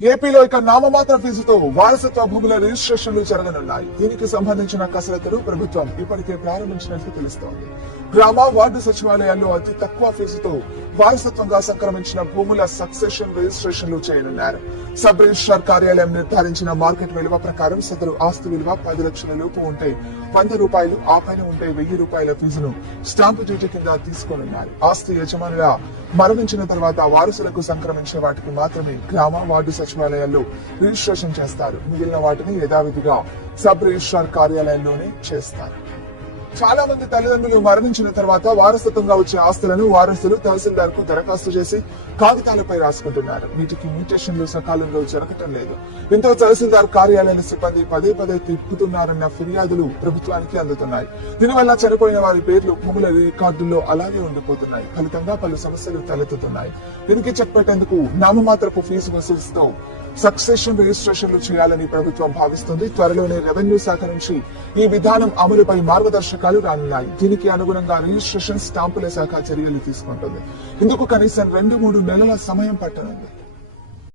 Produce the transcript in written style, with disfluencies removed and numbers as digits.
ఏపీలో ఇక నామమాత్ర ఫీజుతో వారసత్వ భూముల రిజిస్ట్రేషన్లు జరగనున్నాయి. దీనికి సంబంధించిన కసరత్తును ప్రభుత్వం ఇప్పటికే ప్రారంభించినట్లు తెలుస్తోంది. గ్రామ వార్డు సచివాలయాల్లో అతి తక్కువ ఫీజుతో వారసత్వంగా సంక్రమించిన భూముల సక్సెషన్ రిజిస్ట్రేషన్లు చేయనున్నారు. సబ్ రిజిస్ట్రార్ కార్యాలయం నిర్ధారించిన మార్కెట్ విలువ ప్రకారం సదరు ఆస్తి విలువ 10 లక్షల లోపు ఉంటే 100 రూపాయలు, ఆ పైన ఉంటే 1000 రూపాయల ఫీజును స్టాంపు డ్యూటీ కింద తీసుకోనున్నారు. ఆస్తి యజమానుల మరణించిన తర్వాత వారసులకు సంక్రమించే వాటికి మాత్రమే గ్రామ వార్డు సచివాలయాల్లో రిజిస్ట్రేషన్ చేస్తారు. మిగిలిన వాటిని యథావిధిగా సబ్ రిజిస్ట్రార్ కార్యాలయంలోనే చేస్తారు. చాలా మంది తల్లిదండ్రులు మరణించిన తర్వాత వారసత్వంగా వచ్చే ఆస్తులను వారసులు తహసీల్దార్ కు దరఖాస్తు చేసి కాగితాలపై రాసుకుంటున్నారు. వీటికి మ్యూటేషన్లు సకాలంలో జరగటం లేదు. దీంతో తహసీల్దార్ కార్యాలయ సిబ్బంది పదే పదే తిప్పుతున్నారన్న ఫిర్యాదులు ప్రభుత్వానికి అందుతున్నాయి. దీనివల్ల చనిపోయిన వారి పేర్లు భూముల రికార్డుల్లో అలాగే ఉండిపోతున్నాయి. ఫలితంగా పలు సమస్యలు తలెత్తుతున్నాయి. దీనికి చెక్ పెట్టేందుకు నామమాత్రపు ఫీజు వసూలుస్తూ సక్సెషన్ రిజిస్ట్రేషన్లు చేయాలని ప్రభుత్వం భావిస్తుంది. త్వరలోనే రెవెన్యూ శాఖ నుంచి ఈ విధానం అమలుపై మార్గదర్శకాలు రానున్నాయి. దీనికి అనుగుణంగా రిజిస్ట్రేషన్ స్టాంపుల శాఖ చర్యలు తీసుకుంటుంది. ఇందుకు కనీసం 2-3 నెలల సమయం పట్టనుంది.